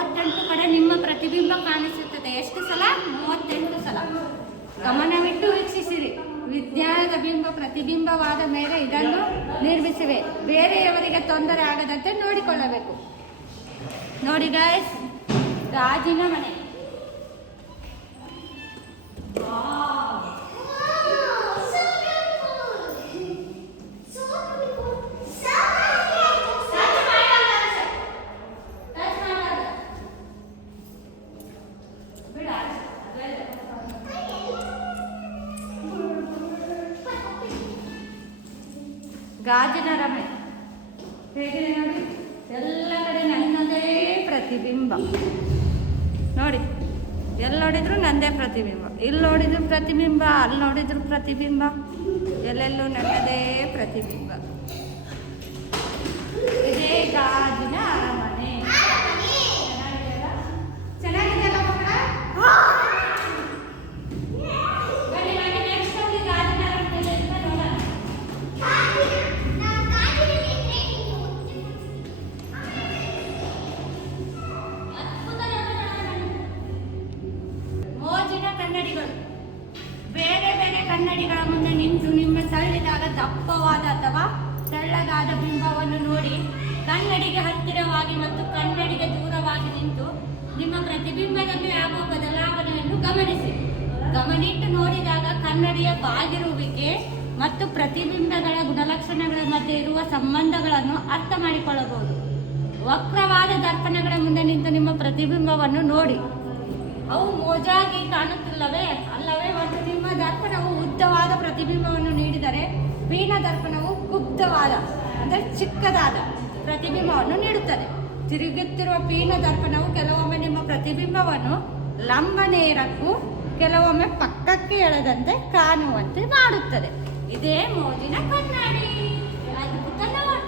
38 ಕಡೆ ನಿಮ್ಮ ಪ್ರತಿಬಿಂಬ ಕಾಣಿಸುತ್ತದೆ. ಎಷ್ಟು ಸಲ? 38 ಸಲ. ಗಮನವಿಟ್ಟು ವೀಕ್ಷಿಸಿರಿ. ವಿಜ್ಞಾನದ ಬಿಂಬ ಪ್ರತಿಬಿಂಬವಾದ ಮೇಲೆ ಇದನ್ನು ನಿರ್ಮಿಸಿವೆ. ಬೇರೆಯವರಿಗೆ ತೊಂದರೆ ಆಗದಂತೆ ನೋಡಿಕೊಳ್ಳಬೇಕು. ನೋಡಿ ಗಾಯ್ಸ್, ಗಾಜಿನ ಮನೆ. ಗಾಜಿನ ರಮೆ ಹೇಗಿದೆ ನೋಡಿ, ಎಲ್ಲ ಕಡೆ ನನ್ನದೇ ಪ್ರತಿಬಿಂಬ. ನೋಡಿ, ಎಲ್ಲಿ ನೋಡಿದ್ರು ನಂದೇ ಪ್ರತಿಬಿಂಬ. ಇಲ್ಲಿ ನೋಡಿದ್ರು ಪ್ರತಿಬಿಂಬ, ಅಲ್ಲಿ ನೋಡಿದ್ರು ಪ್ರತಿಬಿಂಬ, ಎಲ್ಲೆಲ್ಲೂ ನನ್ನದೇ ಪ್ರತಿಬಿಂಬ. ಇದೇ ಗಾಜಿನ ಅರಮನೆ. ಚೆನ್ನಾಗಿದೆಯಲ್ಲ ಮಕ್ಕಳ? ಕನ್ನಡಿಗಳು. ಬೇರೆ ಬೇರೆ ಕನ್ನಡಿಗಳ ಮುಂದೆ ನಿಂತು ನಿಮ್ಮ ಸರಳಿದಾಗ ದಪ್ಪವಾದ ಅಥವಾ ತೆಳ್ಳಗಾದ ಬಿಂಬವನ್ನು ನೋಡಿ ಕನ್ನಡಿಗೆ ಹತ್ತಿರವಾಗಿ ಮತ್ತು ಕನ್ನಡಿಗೆ ದೂರವಾಗಿ ನಿಂತು ನಿಮ್ಮ ಪ್ರತಿಬಿಂಬದಲ್ಲಿ ಆಗುವ ಬದಲಾವಣೆಯನ್ನು ಗಮನಿಸಿ. ಗಮನಿಟ್ಟು ನೋಡಿದಾಗ ಕನ್ನಡಿಯ ಬಾಗಿರುವಿಕೆ ಮತ್ತು ಪ್ರತಿಬಿಂಬಗಳ ಗುಣಲಕ್ಷಣಗಳ ಮಧ್ಯೆ ಇರುವ ಸಂಬಂಧಗಳನ್ನು ಅರ್ಥ ಮಾಡಿಕೊಳ್ಳಬಹುದು. ವಕ್ರವಾದ ದರ್ಪಣಗಳ ಮುಂದೆ ನಿಂತು ನಿಮ್ಮ ಪ್ರತಿಬಿಂಬವನ್ನು ನೋಡಿ. ಅವು ಮೋಜಾಗಿ ಕಾಣುತ್ತಿಲ್ಲವೇ? ಅಲ್ಲವೇ? ಮತ್ತು ನಿಮ್ಮ ದರ್ಪಣವು ಉದ್ದವಾದ ಪ್ರತಿಬಿಂಬವನ್ನು ನೀಡಿದರೆ ಪೀನ ದರ್ಪಣವು ಗುಪ್ತವಾದ ಅಂದರೆ ಚಿಕ್ಕದಾದ ಪ್ರತಿಬಿಂಬವನ್ನು ನೀಡುತ್ತದೆ. ತಿರುಗುತ್ತಿರುವ ಪೀನ ದರ್ಪಣವು ಕೆಲವೊಮ್ಮೆ ನಿಮ್ಮ ಪ್ರತಿಬಿಂಬವನ್ನು ಲಂಬ ನೇರಕ್ಕೂ ಕೆಲವೊಮ್ಮೆ ಪಕ್ಕಕ್ಕೆ ಎಳೆದಂತೆ ಕಾಣುವಂತೆ ಮಾಡುತ್ತದೆ. ಇದೇ ಮೋಜಿನ ಕನ್ನಡಿ. ಅದ್ಭುತ ನೋಟ.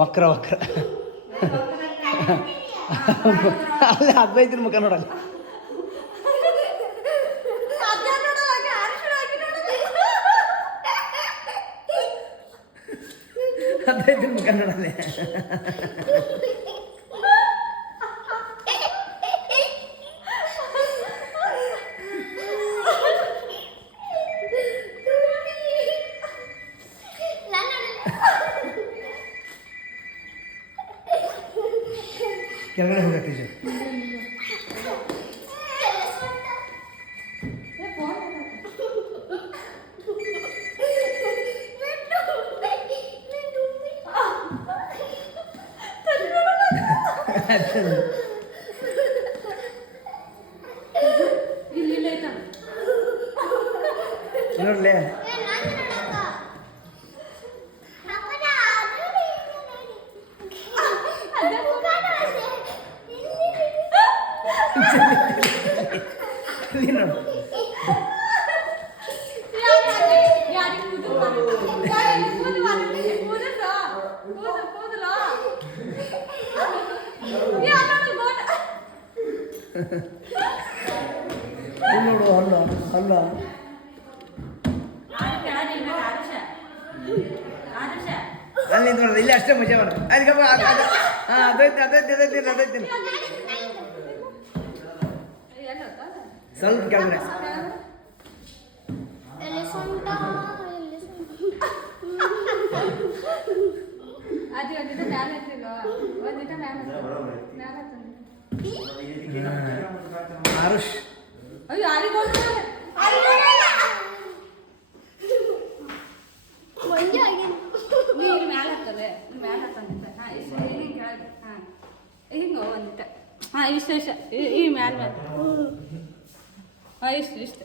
ವಕ್ರ ವಕ್ರ ಅಲ್ಲೇ ಅದ್ವೈತನ ಮುಖ ನೋಡಲ್ಲ. ಅದ್ವೈತನ ಮುಖ ನೋಡಲ್ಲ. ಕೆಳಗಡೆ ಹೋಗತ್ತೀವಿ. ನೋಡ್ಲೇ ನೋಡು. ನೋಡು ಅಲ್ಲ ಅಲ್ಲ ಅಲ್ಲಿ ನೋಡ, ಇಲ್ಲಿ ಅಷ್ಟೇ ಮಜಾ ಮಾಡ. ಅದಕ್ಕೆ ಅದೈತೆ ಅದೈತೆ ಅದೈತೆ ಅದೈತೆ ಸ್ವಲ್ಪ ಕೆಳಗಡೆ. ಅದು ಒಂದಿಟ ಮ್ಯಾಲ ಆರುಷ್ ಅಯ್ಯೋ ಯಾರಿಗೆ ಹೋಗ್ತಾರೆ ನೀರು ಮ್ಯಾಲ ಹತ್ತದೆ ಮ್ಯಾಲ ಹತ್ತಂದಿದ್ದ ಹಾಂ ಇಷ್ಟು ಹಿಂಗೆ ಕೆಳಗೆ ಹಾಂ ಹಿಂಗೆ ಒಂದಿಟ ಹಾಂ ಇಷ್ಟು ಇಷ್ಟು ಈ ಮ್ಯಾಲ ಮ್ಯಾಲ ಹಾಂ ಇಷ್ಟು ಇಷ್ಟು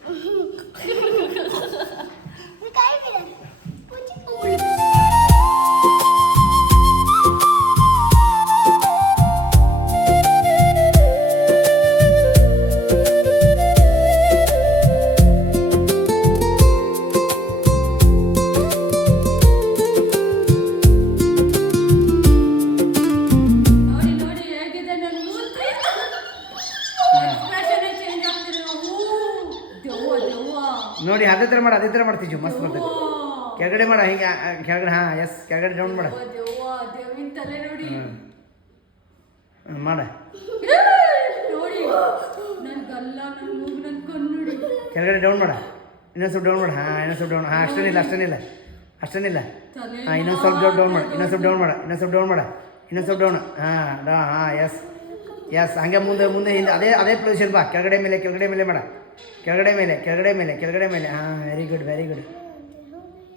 ನೋಡಿ ಅದೇ ಥರ ಮಾಡ್ತೀವಿ ಮಸ್ತ್ ಬರ್ತೈತಿ ಕೆಳಗಡೆ ಮಾಡ ಹಿಂಗೆ ಕೆಳಗಡೆ ಹಾಂ ಎಸ್ ಕೆಳಗಡೆ ಡೌನ್ ಮಾಡ ಮಾಡ ಕೆಳಗಡೆ ಡೌನ್ ಮಾಡ ಇನ್ನೊಂದು ಸ್ವಲ್ಪ ಡೌನ್ ಮಾಡ ಹಾಂ ಇನ್ನೊಂದು ಸ್ವಲ್ಪ ಡೌನ್ ಹಾಂ ಅಷ್ಟೇನಿಲ್ಲ ಹಾಂ ಇನ್ನೊಂದು ಸ್ವಲ್ಪ ಡೌನ್ ಮಾಡ ಇನ್ನೊಂದು ಸ್ವಲ್ಪ ಡೌನ್ ಮಾಡ ಇನ್ನೊಂದು ಸ್ವಲ್ಪ ಡೌನ್ ಹಾಂ ಎಸ್ ಹಂಗೆ ಮುಂದೆ ಹಿಂದೆ ಅದೇ ಪೊಸಿಷನ್ ಬಾ ಕೆಳಗಡೆ ಮೇಲೆ ಮಾಡ ಕೆಳಗಡೆ ಮೇಲೆ ಹಾಂ ವೆರಿ ಗುಡ್